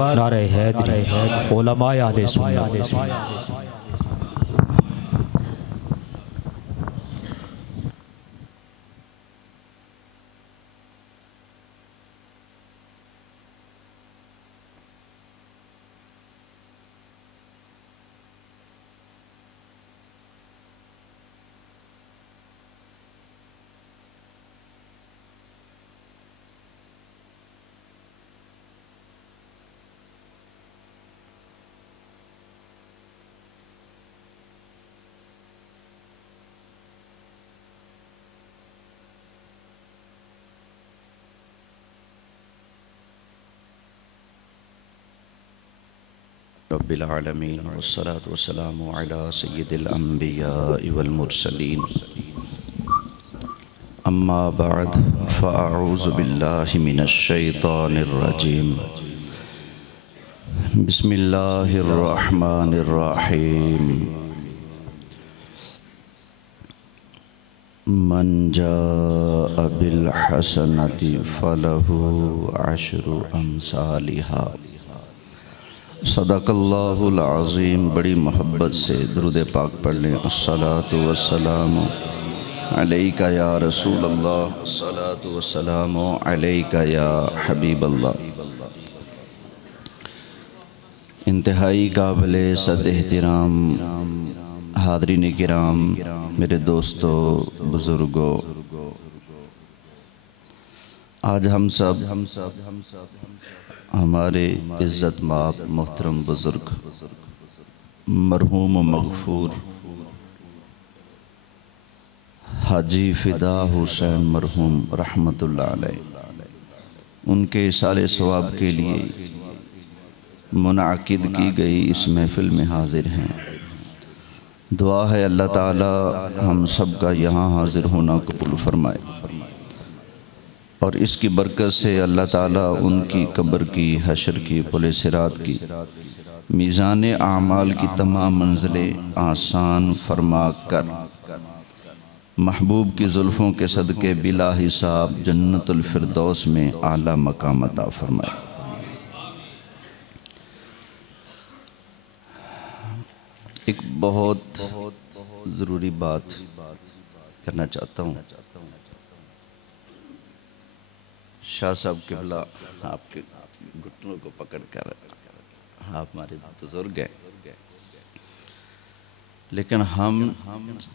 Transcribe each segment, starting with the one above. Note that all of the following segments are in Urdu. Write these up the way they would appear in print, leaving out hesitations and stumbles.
نعرہ حیدری علماء اہل سنت۔ رب العالمین والصلاة والسلام على سید الانبیاء والمرسلین اما بعد فاعوذ باللہ من الشیطان الرجیم بسم اللہ الرحمن الرحیم من جاء بالحسنۃ فلہ عشر امثالها۔ صدق اللہ العظیم۔ بڑی محبت سے درود پاک پڑھ لیں۔ الصلاۃ والسلام علیکہ یا رسول اللہ، الصلاۃ والسلام علیکہ یا حبیب اللہ۔ انتہائی قابل صد احترام حاضرین کرام، میرے دوستو، بزرگوں، آج ہم سب ہمارے عزت مآب محترم بزرگ مرحوم و مغفور حاجی فدا حسین مرحوم رحمت اللہ علیہ، ان کے اصالِ ثواب کے لیے منعقد کی گئی اس محفل میں حاضر ہیں۔ دعا ہے اللہ تعالی ہم سب کا یہاں حاضر ہونا قبول فرمائے، اور اس کی برکت سے اللہ تعالیٰ ان کی قبر کی، حشر کی، پل صراط کی، میزان اعمال کی تمام منزلیں آسان فرما کر محبوب کی زلفوں کے صدقے بلا حساب جنت الفردوس میں اعلیٰ مقام عطا فرمائے۔ ایک بہت ضروری بات کرنا چاہتا ہوں۔ شاہ صاحب قبلہ آپ کے گھٹنوں کو پکڑ کر، آپ ہمارے بزرگ ہیں، لیکن ہم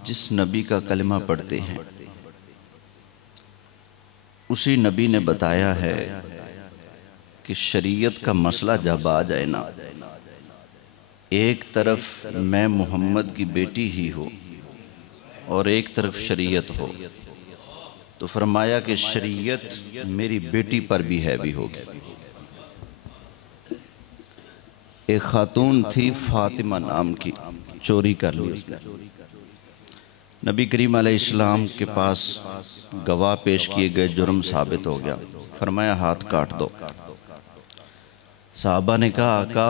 جس نبی کا کلمہ پڑھتے ہیں اسی نبی نے بتایا ہے کہ شریعت کا مسئلہ جب آ جائے نا، ایک طرف میں محمد کی بیٹی ہی ہو اور ایک طرف شریعت ہو، تو فرمایا کہ شریعت میری بیٹی پر بھی ہیوی ہوگی۔ ایک خاتون تھی فاطمہ نام کی، چوری کر لی اس نے۔ نبی کریم علیہ السلام کے پاس گواہ پیش کیے گئے، جرم ثابت ہو گیا، فرمایا ہاتھ کاٹ دو۔ صحابہ نے کہا آقا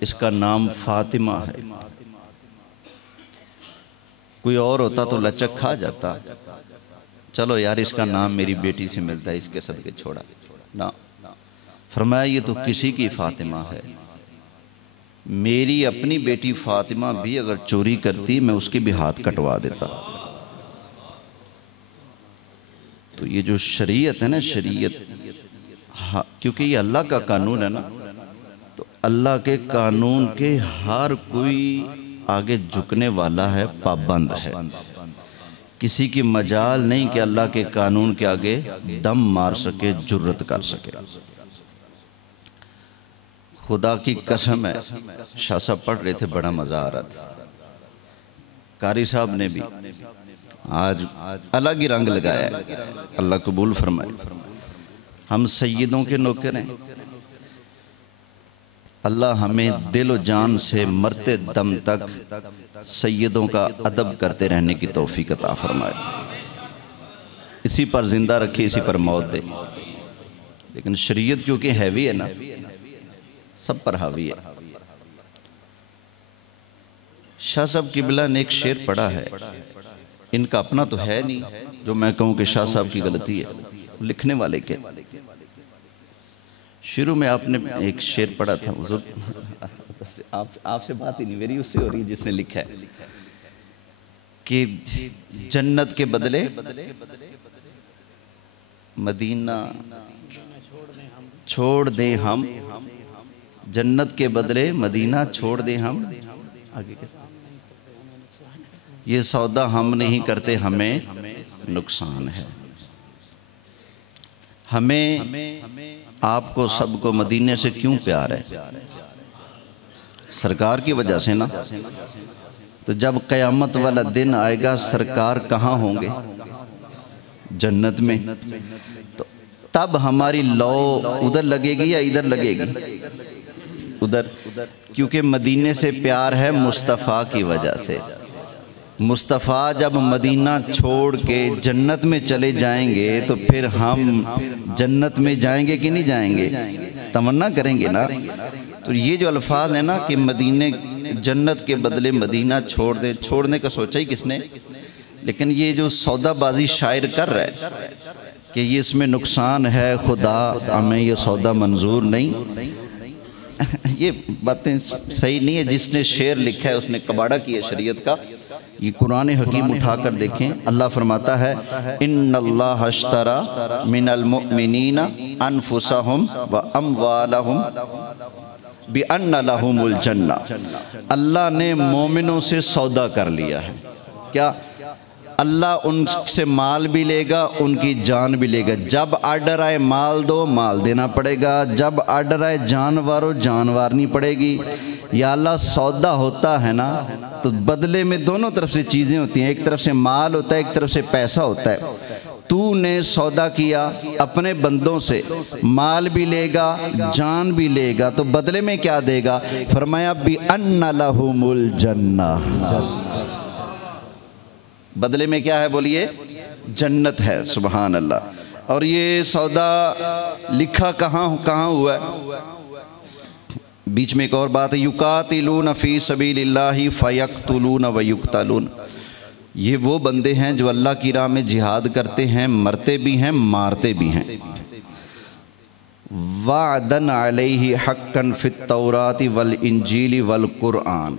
اس کا نام فاطمہ ہے، کوئی اور ہوتا تو لچک کھا جاتا، چلو یار اس کا نام میری بیٹی سے ملتا ہے، اس کے صدقے چھوڑا نا۔ فرمایا یہ تو کسی کی فاطمہ ہے، میری اپنی بیٹی فاطمہ بھی اگر چوری کرتی میں اس کے بھی ہاتھ کٹوا دیتا۔ تو یہ جو شریعت ہے نا، شریعت، کیونکہ یہ اللہ کا قانون ہے نا، تو اللہ کے قانون کے ہر کوئی آگے جھکنے والا ہے، پابند ہے۔ کسی کی مجال نہیں کہ اللہ کے قانون کے آگے دم مار سکے، جرت کر سکے۔ خدا کی قسم ہے، شاہ صاحب پڑھ رہے تھے، بڑا مزہ آ رہا تھا۔ قاری صاحب نے بھی آج الگ ہی رنگ لگایا ہے، اللہ قبول فرمائے۔ ہم سیدوں کے نوکر ہیں، اللہ ہمیں دل و جان سے مرتے دم تک سیدوں کا ادب کرتے رہنے کی توفیق عطا فرمائے، اسی پر زندہ رکھے، اسی پر موت دے۔ لیکن شریعت کیونکہ ہیوی ہے نا، سب پر حاوی ہے۔ شاہ صاحب قبلہ نے ایک شعر پڑھا ہے، ان کا اپنا تو ہے نہیں جو میں کہوں کہ شاہ صاحب کی غلطی ہے، لکھنے والے کے۔ شروع میں آپ نے ایک شعر پڑھا تھا حضور، آپ سے بات ہی نہیں میری، اس سے ہو رہی ہے جس نے لکھا ہے کہ جنت کے بدلے مدینہ چھوڑ دیں ہم، جنت کے بدلے مدینہ چھوڑ دیں ہم، آگے یہ سودا ہم نہیں کرتے ہمیں نقصان ہے۔ ہمیں آپ کو سب کو مدینے سے کیوں پیار ہے؟ سرکار کی وجہ سے نا۔ تو جب قیامت والا دن آئے گا سرکار کہاں ہوں گے؟ جنت میں۔ تو تب ہماری لو ادھر لگے گی یا ادھر لگے گی؟ ادھر، کیونکہ مدینے سے پیار ہے مصطفیٰ کی وجہ سے۔ مصطفیٰ جب مدینہ چھوڑ کے جنت میں چلے جائیں گے تو پھر ہم جنت میں جائیں گے کہ نہیں جائیں گے؟ تمنا کریں گے نا۔ تو یہ جو الفاظ ہیں نا کہ مدینے جنت کے بدلے مدینہ چھوڑ دے، چھوڑنے کا سوچا ہی کس نے؟ لیکن یہ جو سودا بازی شاعر کر رہا ہے کہ یہ اس میں نقصان ہے، خدا ہمیں یہ سودا منظور نہیں، یہ باتیں صحیح نہیں ہے۔ جس نے شعر لکھا ہے اس نے کباڑا کیا شریعت کا۔ یہ قرآن حکیم اٹھا کر دیکھیں، اللہ فرماتا ہے ان اللہ اشترى من المؤمنین انفسهم واموالهم بان لهم الجنہ، اللہ نے مومنوں سے سودا کر لیا ہے۔ کیا؟ اللہ ان سے مال بھی لے گا، ان کی جان بھی لے گا۔ جب آرڈر آئے مال دو، مال دینا پڑے گا، جب آرڈر آئے جانورو، جان وارنی پڑے گی۔ یا اللہ سودا ہوتا ہے نا تو بدلے میں دونوں طرف سے چیزیں ہوتی ہیں، ایک طرف سے مال ہوتا ہے، ایک طرف سے پیسہ ہوتا ہے۔ تو نے سودا کیا اپنے بندوں سے، مال بھی لے گا، جان بھی لے گا، تو بدلے میں کیا دے گا؟ فرمایا بِأَنَّ لَهُمُ الْجَنَّةِ، بدلے میں کیا ہے بولیے؟ جنت ہے۔ سبحان اللہ۔ اور یہ سودا لکھا کہاں ہوا ہے؟ بیچ میں ایک اور بات ہے، یقاتلون فی سبیل اللہ فیقتلون ویقتلون، یہ وہ بندے ہیں جو اللہ کی راہ میں جہاد کرتے ہیں، مرتے بھی ہیں، مارتے بھی ہیں۔ وعدن علیہ حقا فی التوراۃ والانجیل والقرآن،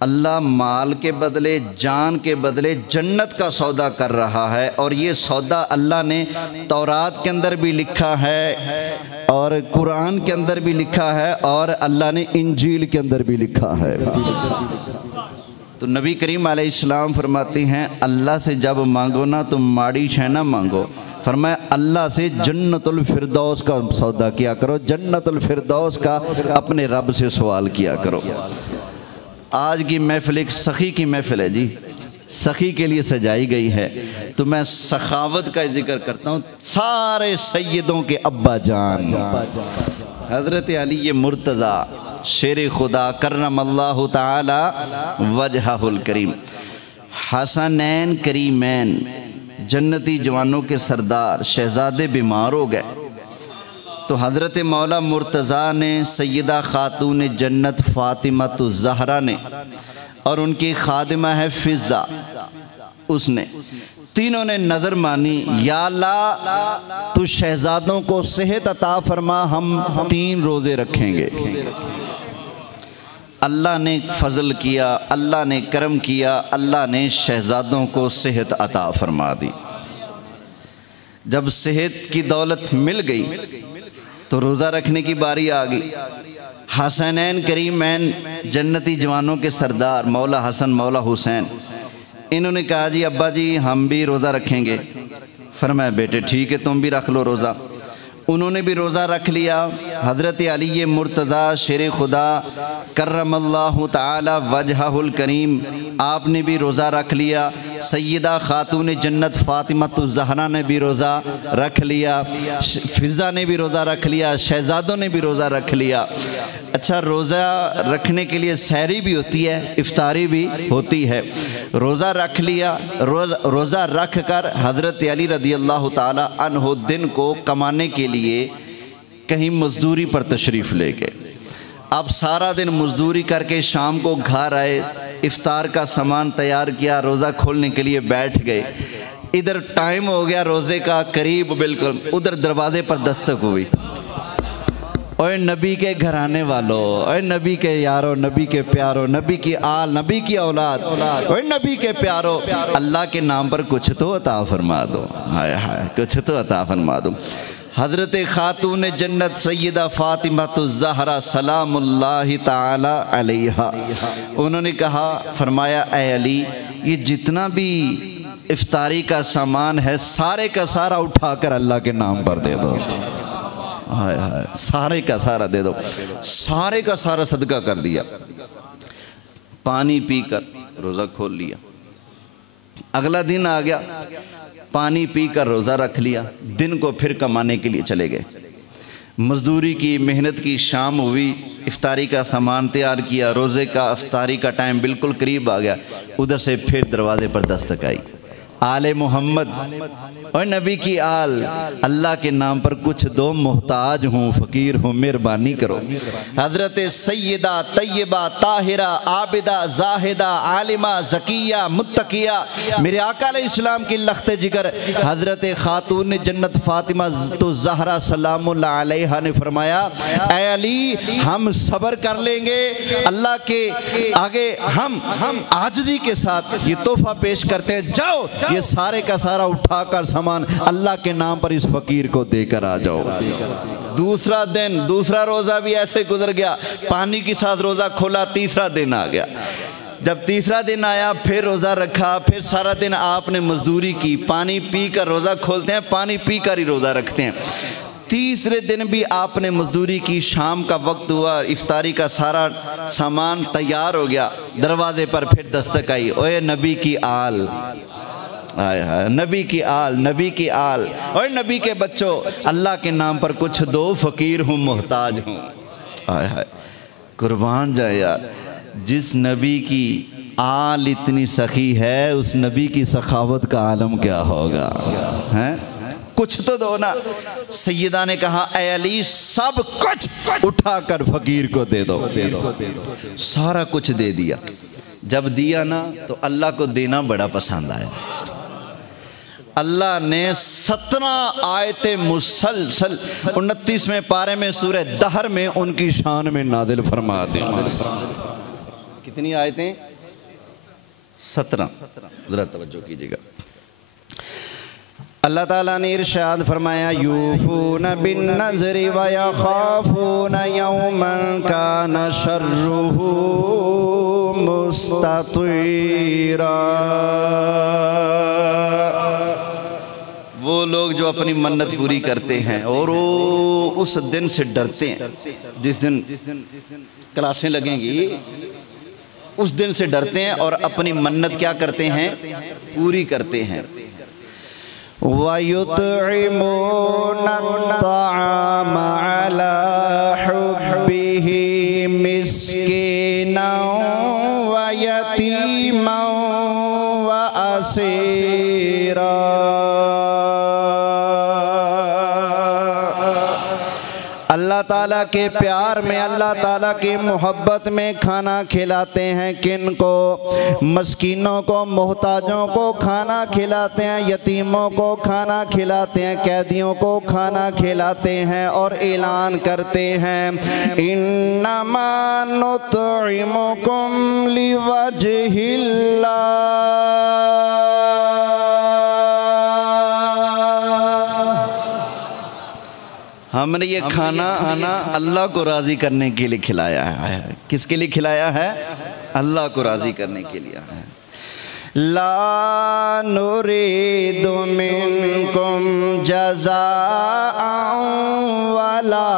اللہ مال کے بدلے، جان کے بدلے جنت کا سودا کر رہا ہے، اور یہ سودا اللہ نے تورات کے اندر بھی لکھا ہے اور قرآن کے اندر بھی لکھا ہے اور اللہ نے انجیل کے اندر بھی لکھا ہے۔ تو نبی کریم علیہ السلام فرماتے ہیں اللہ سے جب مانگو نا تو ماڑی شے نہ مانگو، فرمایا اللہ سے جنت الفردوس کا سودا کیا کرو، جنت الفردوس کا اپنے رب سے سوال کیا کرو۔ آج کی محفل ایک سخی کی محفل ہے جی، سخی کے لیے سجائی گئی ہے، تو میں سخاوت کا ذکر کرتا ہوں۔ سارے سیدوں کے ابا جان حضرت علی مرتضیٰ شیر خدا کرم اللہ تعالی وجہہ الکریم، حسنین کریمین، جنتی جوانوں کے سردار، شہزادے بیمار ہو گئے تو حضرت مولا مرتضیٰ نے سیدہ خاتون جنت فاطمہ الزہرا نے اور ان کی خادمہ ہے فضہ، اس نے تینوں نے نظر مانی، یا اللہ تو شہزادوں کو صحت عطا فرما، ہم 3 روزے رکھیں گے۔ اللہ نے فضل کیا، اللہ نے کرم کیا، اللہ نے شہزادوں کو صحت عطا فرما دی۔ جب صحت کی دولت مل گئی تو روزہ رکھنے کی باری آ گئی۔ حسنین کریمین جنتی جوانوں کے سردار مولا حسن مولا حسین، انہوں نے کہا جی ابا جی ہم بھی روزہ رکھیں گے۔ فرمایا بیٹے ٹھیک ہے تم بھی رکھ لو روزہ۔ انہوں نے بھی روزہ رکھ لیا۔ حضرت علی مرتضیٰ شیر خدا کرم اللہ تعالی وجہہ الکریم، آپ نے بھی روزہ رکھ لیا۔ سیدہ خاتون جنت فاطمہ الزہرا نے بھی روزہ رکھ لیا، فضہ نے بھی روزہ رکھ لیا، شہزادوں نے بھی روزہ رکھ لیا۔ اچھا روزہ رکھنے کے لیے سحری بھی ہوتی ہے، افطاری بھی ہوتی ہے۔ روزہ رکھ لیا، روزہ رکھ کر حضرت علی رضی اللہ تعالی عنہ دن کو کمانے کے لیے کہیں مزدوری پر تشریف لے گئے۔ اب سارا دن مزدوری کر کے شام کو گھر آئے، افطار کا سامان تیار کیا، روزہ کھولنے کے لیے بیٹھ گئے۔ ادھر ٹائم ہو گیا روزے کا قریب بالکل، ادھر دروازے پر دستک ہوئی۔ اوے نبی کے گھرانے والوں، اوے نبی کے یاروں، نبی کے پیاروں، نبی کی آل، نبی کی اولاد، اوے نبی کے پیاروں، اللہ کے نام پر کچھ تو عطا فرما دو، ہائے ہائے کچھ تو عطا فرما دو۔ حضرت خاتون جنت سیدہ فاطمہ الزہرا سلام اللہ تعالی علیہا، انہوں نے کہا، فرمایا اے علی یہ جتنا بھی افطاری کا سامان ہے سارے کا سارا اٹھا کر اللہ کے نام پر دے دو، ہائے ہائے سارے کا سارا دے دو، سارے کا سارا صدقہ کر دیا۔ پانی پی کر روزہ کھول لیا، اگلا دن آ گیا، پانی پی کر روزہ رکھ لیا، دن کو پھر کمانے کے لیے چلے گئے، مزدوری کی، محنت کی، شام ہوئی، افطاری کا سامان تیار کیا، روزے کا افطاری کا ٹائم بالکل قریب آ گیا، ادھر سے پھر دروازے پر دستک آئی، آل محمد اور نبی کی آل، اللہ کے نام پر کچھ دو، محتاج ہوں، فقیر ہوں، مہربانی کرو۔ حضرت سیدہ طیبہ طاہرہ عابدہ زاہدہ عالمہ زکیہ متقیہ میرے آقا علیہ السلام کی لخت جگر حضرت خاتون جنت فاطمہ الزہرا سلام اللہ علیہا نے فرمایا، اے علی ہم صبر کر لیں گے، اللہ کے آگے ہم عاجزی کے ساتھ یہ تحفہ پیش کرتے ہیں، جاؤ یہ سارے کا سارا اٹھا کر سامان اللہ کے نام پر اس فقیر کو دے کر آ جاؤ۔ دوسرا دن، دوسرا روزہ بھی ایسے گزر گیا، پانی کے ساتھ روزہ کھولا، تیسرا دن آ گیا، جب تیسرا دن آیا پھر روزہ رکھا، پھر سارا دن آپ نے مزدوری کی، پانی پی کر روزہ کھولتے ہیں، پانی پی کر ہی روزہ رکھتے ہیں۔ تیسرے دن بھی آپ نے مزدوری کی، شام کا وقت ہوا، افطاری کا سارا سامان تیار ہو گیا، دروازے پر پھر دستک آئی، اوے نبی کی آل، نبی کی آل، نبی کی آل اور نبی کے بچوں، اللہ کے نام پر کچھ دو، فقیر ہوں، محتاج ہوں۔ قربان جائے یار، جس نبی کی آل اتنی سخی ہے اس نبی کی سخاوت کا عالم کیا ہوگا، کچھ تو دو نا۔ سیدہ نے کہا اے علی سب کچھ اٹھا کر فقیر کو دے دو، سارا کچھ دے دیا۔ جب دیا نا تو اللہ کو دینا بڑا پسند آیا، اللہ نے 17 آیتیں مسلسل 29ویں پارے میں سورہ دہر میں ان کی شان میں نازل فرما دی۔ کتنی آیتیں؟ 17، ذرا توجہ کیجئے گا۔ اللہ تعالیٰ نے ارشاد فرمایا، یوفون بالنذر ویخافون یوما کان شرہ مستطیرا۔ وہ لوگ جو اپنی منت پوری کرتے ہیں اور وہ اس دن سے ڈرتے ہیں، جس دن کلاسیں لگیں گی اس دن سے ڈرتے ہیں اور اپنی منت کیا کرتے ہیں؟ پوری کرتے ہیں۔ وَيُطْعِمُونَ الطَّعَامَ عَلَى حُبِّهِ مِسْكِينًا وَيَتِيمًا وَأَسِيرًا۔ اللہ تعالیٰ کے پیار میں، اللہ تعالیٰ کی محبت میں کھانا کھلاتے ہیں کن کو؟ مسکینوں کو، محتاجوں کو کھانا کھلاتے ہیں، یتیموں کو کھانا کھلاتے ہیں، قیدیوں کو کھانا کھلاتے ہیں، اور اعلان کرتے ہیں انما نطعمکم لوجہ اللہ۔ ہم نے یہ کھانا اللہ کو راضی کرنے کے لیے کھلایا ہے۔ کس کے لیے کھلایا ہے؟ اللہ کو راضی کرنے کے لیے ہے۔ لا نريد منكم جزاء ولا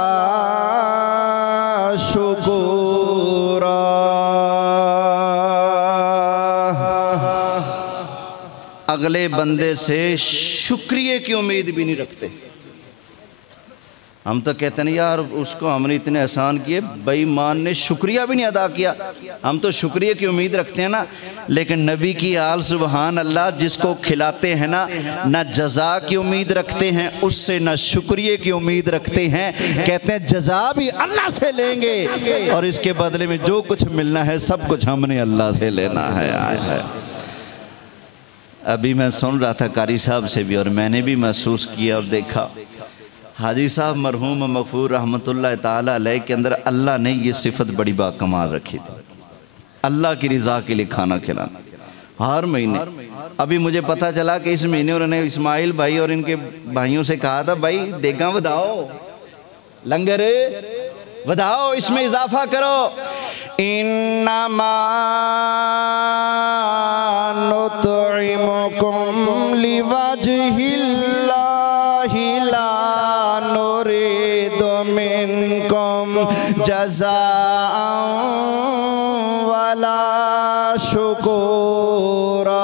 شكورا۔ اگلے بندے سے شکریہ کی امید بھی نہیں رکھتے۔ ہم تو کہتے ہیں یار اس کو ہم نے اتنے احسان کیے، بے ایمان نے شکریہ بھی نہیں ادا کیا۔ ہم تو شکریہ کی امید رکھتے ہیں نا، لیکن نبی کی آل سبحان اللہ جس کو کھلاتے ہیں نا، نہ جزا کی امید رکھتے ہیں اس سے، نہ شکریہ کی امید رکھتے ہیں، کہتے ہیں جزا بھی اللہ سے لیں گے اور اس کے بدلے میں جو کچھ ملنا ہے سب کچھ ہم نے اللہ سے لینا ہے۔ ابھی میں سن رہا تھا قاری صاحب سے بھی، اور میں نے بھی محسوس کیا اور دیکھا، حاجی صاحب مرحوم مغفور رحمۃ اللہ تعالی علیہ کے اندر اللہ نے یہ صفت بڑی باکمال رکھی تھی، اللہ کی رضا کے لیے کھانا کھلانا ہر مہینے۔ ابھی مجھے پتہ چلا کہ اس مہینے انہوں نے اسماعیل بھائی اور ان کے بھائیوں سے کہا تھا بھائی دیگاں وداؤ، لنگر وداؤ، اس میں اضافہ کرو۔ انما نطعمکم لوجہ اللہ لا نريد منكم جزاء ولا شکورا۔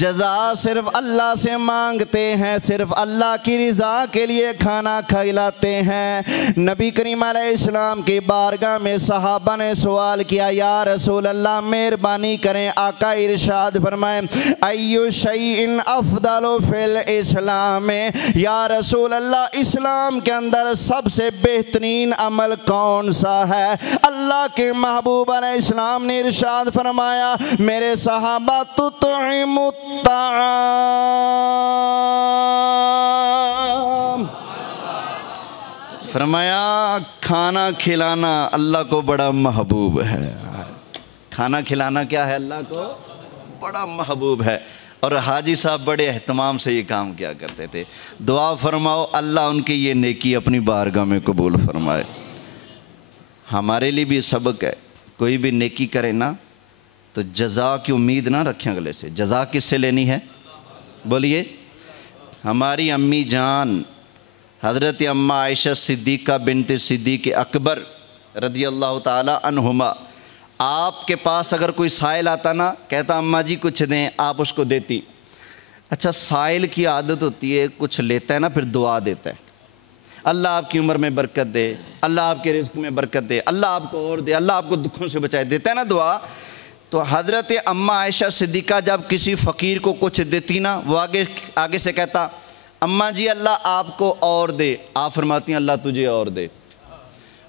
جزا صرف اللہ سے مانگتے ہیں، صرف اللہ کی رضا کے لیے کھانا کھلاتے ہیں۔ نبی کریم علیہ السلام کی بارگاہ میں صحابہ نے سوال کیا، یا رسول اللہ مہربانی کریں، آقا ارشاد فرمائیں ایو شیء افضل فی الاسلام، یا رسول اللہ اسلام کے اندر سب سے بہترین عمل کون سا ہے؟ اللہ کے محبوب علیہ السلام نے ارشاد فرمایا میرے صحابہ تطعم الطعام، فرمایا کھانا کھلانا اللہ کو بڑا محبوب ہے۔ کھانا کھلانا کیا ہے؟ اللہ کو بڑا محبوب ہے۔ اور حاجی صاحب بڑے اہتمام سے یہ کام کیا کرتے تھے۔ دعا فرماؤ اللہ ان کی یہ نیکی اپنی بارگاہ میں قبول فرمائے۔ ہمارے لیے بھی سبق ہے، کوئی بھی نیکی کرے نا تو جزا کی امید نہ رکھیں اگلے سے۔ جزا کس سے لینی ہے؟ بولیے۔ ہماری امی جان حضرت اماں عائشہ صدیقہ بنت صدیق اکبر رضی اللہ تعالی عنہما، آپ کے پاس اگر کوئی سائل آتا نا، کہتا اماں جی کچھ دیں، آپ اس کو دیتی۔ اچھا سائل کی عادت ہوتی ہے کچھ لیتا ہے نا پھر دعا دیتا ہے، اللہ آپ کی عمر میں برکت دے، اللہ آپ کے رزق میں برکت دے، اللہ آپ کو اور دے، اللہ آپ کو دکھوں سے بچائے، دیتا ہے نا دعا۔ تو حضرت اماں عائشہ صدیقہ جب کسی فقیر کو کچھ دیتی نا، وہ آگے سے کہتا اماں جی اللہ آپ کو اور دے، آپ فرماتی ہیں اللہ تجھے اور دے۔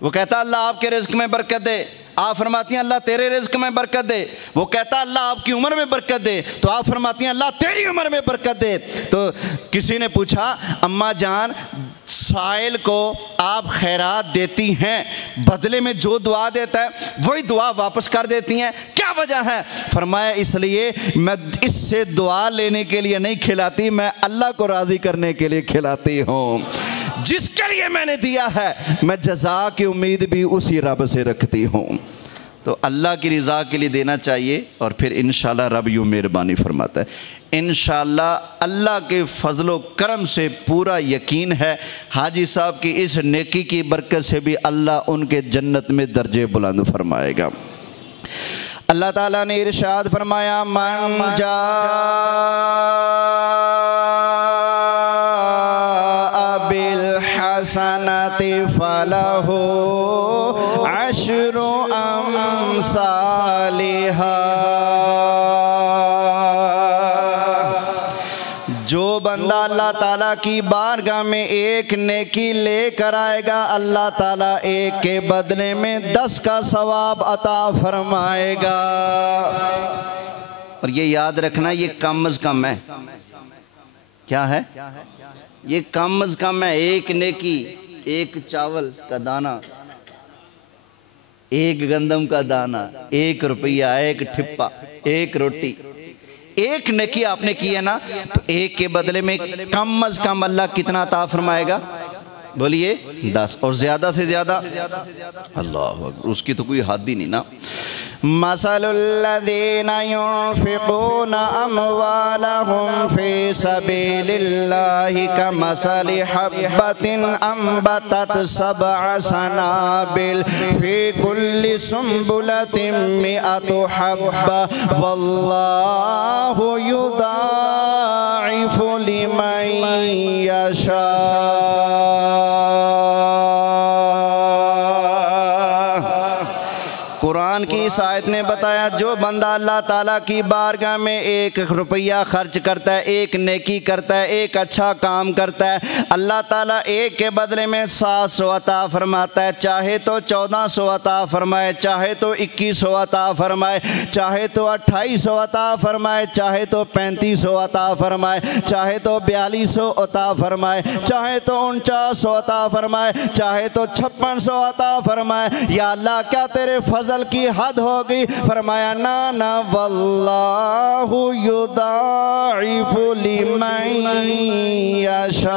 وہ کہتا اللہ آپ کے رزق میں برکت دے، آپ فرماتی ہیں اللہ تیرے رزق میں برکت دے۔ وہ کہتا اللہ آپ کی عمر میں برکت دے، تو آپ فرماتی ہیں اللہ تیری عمر میں برکت دے۔ تو کسی نے پوچھا اماں جان سائل کو آپ خیرات دیتی ہیں، بدلے میں جو دعا دیتا ہے وہی دعا واپس کر دیتی ہیں، کیا وجہ ہے؟ فرمایا اس لیے میں اس سے دعا لینے کے لیے نہیں کھلاتی، میں اللہ کو راضی کرنے کے لیے کھلاتی ہوں۔ جس کے لیے میں نے دیا ہے میں جزا کی امید بھی اسی رب سے رکھتی ہوں۔ تو اللہ کی رضا کے لیے دینا چاہیے، اور پھر انشاءاللہ رب یوں مہربانی فرماتا ہے۔ انشاءاللہ اللہ کے فضل و کرم سے پورا یقین ہے حاجی صاحب کی اس نیکی کی برکت سے بھی اللہ ان کے جنت میں درجے بلند فرمائے گا۔ اللہ تعالیٰ نے ارشاد فرمایا من جاء بالحسنۃ فلہ عشر امثالہا، جو بندہ اللہ تعالیٰ کی بارگاہ میں ایک نیکی لے کر آئے گا اللہ تعالیٰ ایک کے بدلے میں 10 کا ثواب عطا فرمائے گا۔ اور یہ یاد رکھنا یہ کم از کم ہے، کیا ہے؟ یہ کم از کم ہے۔ ایک نیکی، ایک چاول کا دانہ، ایک گندم کا دانہ، 1 روپیہ، 1 ٹھپا، 1 روٹی، ایک نیکی آپ نے کی ہے نا، تو ایک کے بدلے میں کم از کم اللہ کتنا عطا فرمائے گا؟ بولیے 10، اور زیادہ سے زیادہ اللہ اکبر، اس کی تو کوئی حد ہی نہیں نا۔ مثل الذین ينفقون اموالهم فی سبیل اللہ کمثل حبۃ انبتت 7 سنابل فی کل سنبلۃ 100 حبۃ واللہ یضاعف لمن یشاء۔ قرآن کی اس آیت نے بتایا جو بندہ اللہ تعالیٰ کی بارگاہ میں 1 روپیہ خرچ کرتا ہے، ایک نیکی کرتا ہے، ایک اچھا کام کرتا ہے، اللہ تعالیٰ 1 کے بدلے میں 700 عطا فرماتا ہے، چاہے تو 1400 عطا فرمائے، چاہے تو 2100 عطا فرمائے، چاہے تو 2800 عطا فرمائے، چاہے تو 3500 عطا فرمائے، چاہے تو 4200 عطا فرمائے، چاہے تو 4900 عطا فرمائے، چاہے تو 5600 عطا فرمائے۔ یا اللہ کیا تیرے فضل کی حد ہوگی؟ فرمایا نا واللہ یضاعف لمن یشاء،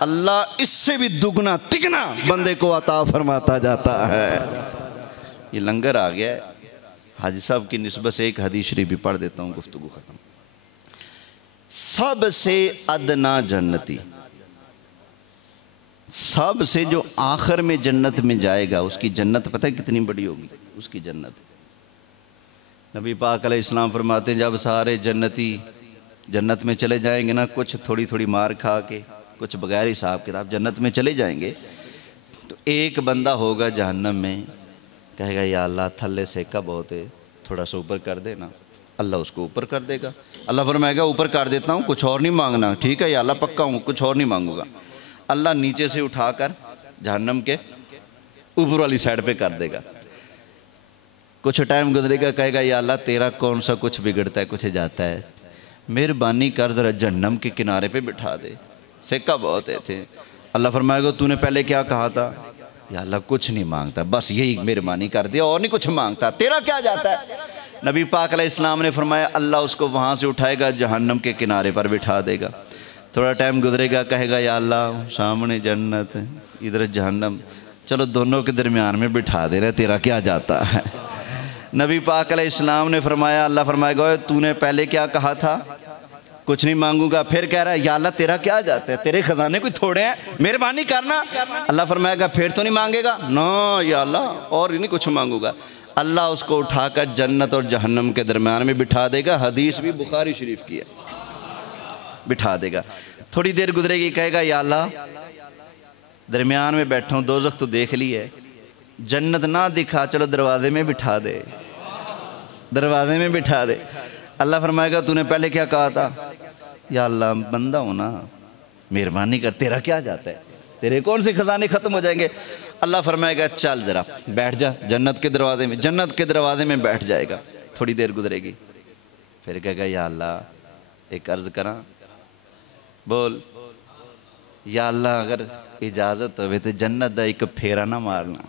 اللہ اس سے بھی دگنا تگنا بندے کو عطا فرماتا جاتا ہے۔ یہ لنگر آ گیا ہے، حاجی صاحب کی نسبت سے ایک حدیث شریف بھی پڑھ دیتا ہوں، گفتگو ختم۔ سب سے ادنا جنتی، سب سے جو آخر میں جنت میں جائے گا، اس کی جنت پتہ ہے کتنی بڑی ہوگی؟ اس کی جنت، نبی پاک علیہ السلام فرماتے ہیں جب سارے جنتی جنت میں چلے جائیں گے نا، کچھ تھوڑی تھوڑی مار کھا کے، کچھ بغیر حساب کتاب جنت میں چلے جائیں گے، تو ایک بندہ ہوگا جہنم میں، کہے گا یا اللہ تھلے سیکا بہت ہے، تھوڑا سا اوپر کر دے نا۔ اللہ اس کو اوپر کر دے گا۔ اللہ فرمائے گا اوپر کر دیتا ہوں، کچھ اور نہیں مانگنا، ٹھیک ہے یا اللہ پکا ہوں، کچھ اور نہیں مانگوں گا۔ اللہ نیچے سے اٹھا کر جہنم کے اوپر والی سائڈ پہ کر دے گا۔ کچھ ٹائم گزرے گا، کہے گا یا اللہ تیرا کون سا کچھ بگڑتا ہے، کچھ جاتا ہے، مہربانی کر ذرا جہنم کے کنارے پہ بٹھا دے، سیکا بہت ہے تھے۔ اللہ فرمائے گا تو نے پہلے کیا کہا تھا؟ یا اللہ کچھ نہیں مانگتا، بس یہی مہربانی کر دیا، اور نہیں کچھ مانگتا، تیرا کیا جاتا ہے؟ نبی پاک علیہ السلام نے فرمایا اللہ اس کو وہاں سے اٹھائے گا، جہنم کے کنارے پر بٹھا دے گا۔ تھوڑا ٹائم گزرے گا، کہے گا یا اللہ سامنے جنت ہے، ادھر جہنم، چلو دونوں کے درمیان میں بٹھا دے رہے، تیرا کیا جاتا ہے؟ نبی پاک علیہ السلام نے فرمایا، اللہ فرمائے گا تو نے پہلے کیا کہا تھا؟ کچھ نہیں مانگوں گا۔ پھر کہہ رہا ہے یا اللہ تیرا کیا جاتا ہے، تیرے خزانے کوئی تھوڑے ہیں، مہربانی کرنا۔ اللہ فرمائے گا پھر تو نہیں مانگے گا؟ نو یا اللہ اور نہیں کچھ مانگوں گا۔ اللہ اس کو اٹھا کر جنت اور جہنم کے درمیان میں بٹھا دے گا، حدیث بھی بخاری شریف کی ہے، بٹھا دے گا۔ تھوڑی دیر گزرے گی، کہے گا یا اللہ درمیان میں بیٹھا ہوں، دوزخ تو دیکھ لی ہے، جنت نہ دکھا، چلو دروازے میں بٹھا دے، دروازے میں بٹھا دے۔ اللہ فرمائے گا تو نے پہلے کیا کہا تھا؟ یا اللہ بندہ ہوں نا، مہربانی کر، تیرا کیا جاتا ہے، تیرے کون سے خزانے ختم ہو جائیں گے؟ اللہ فرمائے گا چل ذرا بیٹھ جا جنت کے دروازے میں، جنت کے دروازے میں بیٹھ جائے گا۔ تھوڑی دیر گزرے گی، پھر کہے گا یا اللہ ایک عرض کراں، بول یا اللہ اگر اجازت ہوئے تو جنت دا ایک پھیرا نہ مارنا،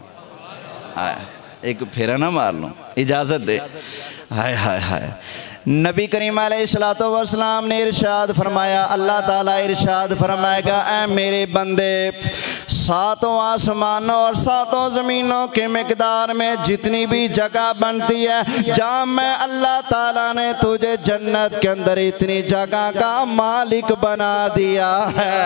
ایک پھیرا نہ مار لوں، اجازت دے۔ ہائے ہائے ہائے، نبی کریم علیہ السلام نے ارشاد فرمایا، اللہ تعالیٰ ارشاد فرمائے گا اے میرے بندے، 7 آسمانوں اور 7 زمینوں کے مقدار میں جتنی بھی جگہ بنتی ہے، جہاں میں اللہ تعالیٰ نے تجھے جنت کے اندر اتنی جگہ کا مالک بنا دیا ہے،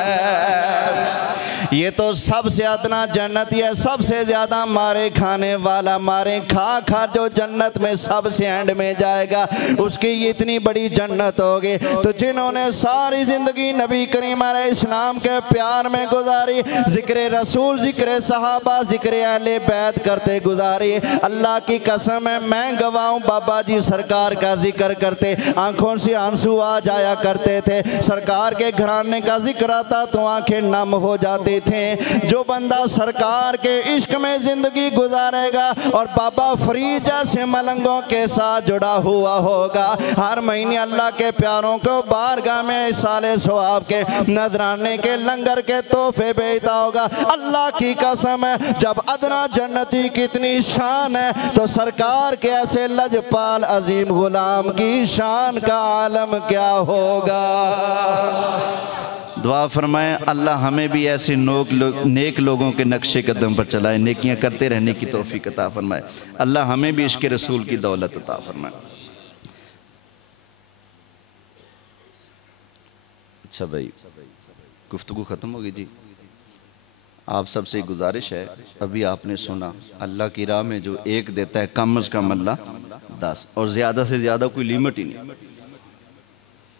یہ تو سب سے ادنا جنتی ہے، سب سے زیادہ مارے کھانے والا، مارے کھا کھا جو جنت میں سب سے اینڈ میں جائے گا، اس کی یہ اتنی بڑی جنت ہوگی۔ تو جنہوں نے ساری زندگی نبی کریم علیہ السلام کے پیار میں گزاری، ذکر رسول، ذکر صحابہ، ذکر اہل بیت کرتے گزاری، اللہ کی قسم ہے میں گواہوں، بابا جی سرکار کا ذکر کرتے آنکھوں سے آنسو آ جایا کرتے تھے، سرکار کے گھرانے کا ذکر آتا تو آنکھیں نم ہو جاتے تھے۔ جو بندہ سرکار کے عشق میں زندگی گزارے گا اور بابا فرید جیسے ملنگوں کے ساتھ جڑا ہوا ہوگا، ہر مہینے اللہ کے پیاروں کو بارگاہ میں اصال ثواب کے نذرانے کے لنگر کے تحفے بھیجتا ہوگا، اللہ کی قسم ہے جب ادنا جنتی کتنی شان ہے تو سرکار کے ایسے لجپال عظیم غلام کی شان کا عالم کیا ہوگا۔ دعا فرمائیں اللہ ہمیں بھی ایسے نیک لوگوں کے نقش قدم پر چلائے، نیکیاں کرتے رہنے کی توفیق عطا فرمائے، اللہ ہمیں بھی عشق رسول کی دولت عطا فرمائے۔ اچھا بھائی گفتگو ختم ہوگی جی، آپ سب سے گزارش ہے، ابھی آپ نے سنا اللہ کی راہ میں جو ایک دیتا ہے کم از کم اللہ 10، اور زیادہ سے زیادہ کوئی لیمٹ ہی نہیں،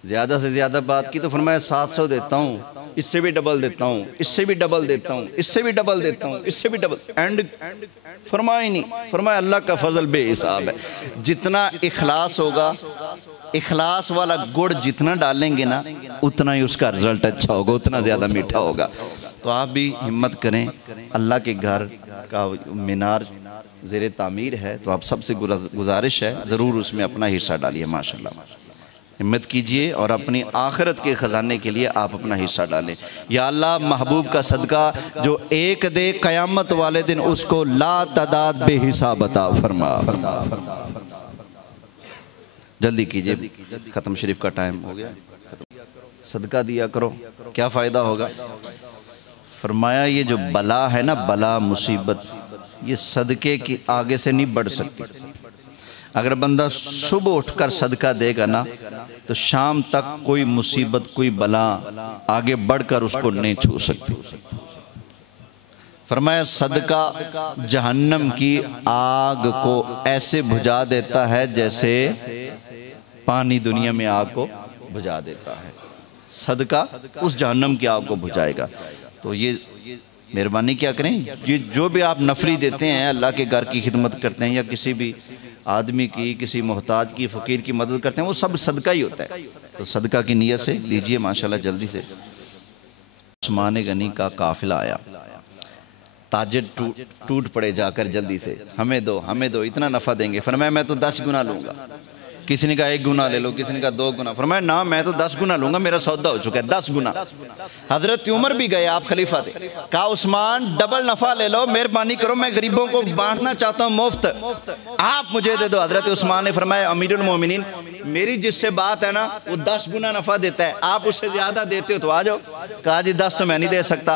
زیادہ سے زیادہ بات کی تو فرمایا 700 دیتا ہوں، اس سے بھی ڈبل دیتا ہوں، اس سے بھی ڈبل دیتا ہوں، اس سے بھی ڈبل دیتا ہوں، اس سے بھی ڈبل، اینڈ فرمایا نہیں، فرمایا اللہ کا فضل بے حساب ہے۔ جتنا اخلاص ہوگا، اخلاص والا گڑ جتنا ڈالیں گے نا اتنا ہی اس کا رزلٹ اچھا ہوگا، اتنا زیادہ میٹھا ہوگا۔ تو آپ بھی ہمت کریں، اللہ کے گھر کا مینار زیر تعمیر ہے، تو آپ سب سے گزارش ہے ضرور اس میں اپنا حصہ ڈالیے۔ ماشاءاللہ ہمت کیجئے اور اپنی آخرت کے خزانے کے لیے آپ اپنا حصہ ڈالیں۔ یا اللہ محبوب کا صدقہ جو ایک دے قیامت والے دن اس کو لا تعداد بے حساب عطا فرما۔ جلدی کیجئے، ختم شریف کا ٹائم ہو گیا۔ صدقہ دیا کرو، کیا فائدہ ہوگا؟ فرمایا یہ جو بلا ہے نا، بلا مصیبت، یہ صدقے کی آگے سے نہیں بڑھ سکتی۔ اگر بندہ صبح اٹھ کر صدقہ دے گا نا تو شام تک کوئی مصیبت، کوئی بلا آگے بڑھ کر اس کو نہیں چھو سکتی۔ فرمایا صدقہ جہنم کی آگ کو ایسے بجھا دیتا ہے جیسے پانی دنیا میں آگ کو بجھا دیتا ہے۔ صدقہ اس جہنم کی آگ کو بجھائے گا۔ تو یہ مہربانی کیا کریں، جو بھی آپ نفلی دیتے ہیں، اللہ کے گھر کی خدمت کرتے ہیں یا کسی بھی آدمی کی، کسی محتاج کی، فقیر کی مدد کرتے ہیں، وہ سب صدقہ ہی ہوتا ہے۔ تو صدقہ کی نیت سے لیجئے ماشاءاللہ جلدی سے۔ عثمان غنی کا قافلہ آیا، تاجر ٹوٹ پڑے جا کر جلدی سے، ہمیں دو ہمیں دو، اتنا نفع دیں گے۔ فرمایا میں تو 10 گنا لوں گا۔ کسی نے کہا 1 گنا لے لو، کسی نے کہا 2 گنا۔ فرمایا نا میں تو 10 گنا لوں گا، میرا سودا ہو چکا ہے 10 گنا۔ حضرت عمر بھی گئے، آپ خلیفہ تھے، کہا عثمان ڈبل نفع لے لو، مہربانی کرو، میں غریبوں کو بانٹنا چاہتا ہوں مفت، آپ مجھے دے دو۔ حضرت عثمان نے فرمایا امیر المومنین میری جس سے بات ہے نا وہ 10 گنا نفع دیتا ہے، آپ اس سے زیادہ دیتے ہو تو آ جاؤ۔ کہا جی 10 تو میں نہیں دے سکتا۔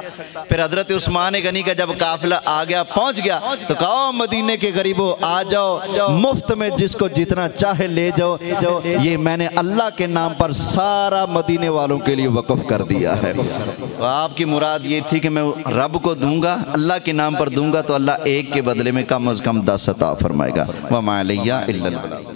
پھر حضرت عثمان غنی کا جب قافلہ آ گیا، پہنچ گیا، تو کہا مدینے کے غریبوں آ جاؤ، مفت میں جس کو جتنا چاہے لے جاؤ، یہ میں نے اللہ کے نام پر سارا مدینے والوں کے لیے وقف کر دیا ہے۔ تو آپ کی مراد یہ تھی کہ میں رب کو دوں گا، اللہ کے نام پر دوں گا، تو اللہ ایک کے بدلے میں کم از کم 10 عطا فرمائے گا۔ وَمَا عَلَيَّ إِلَّا الْبَلَاغُ۔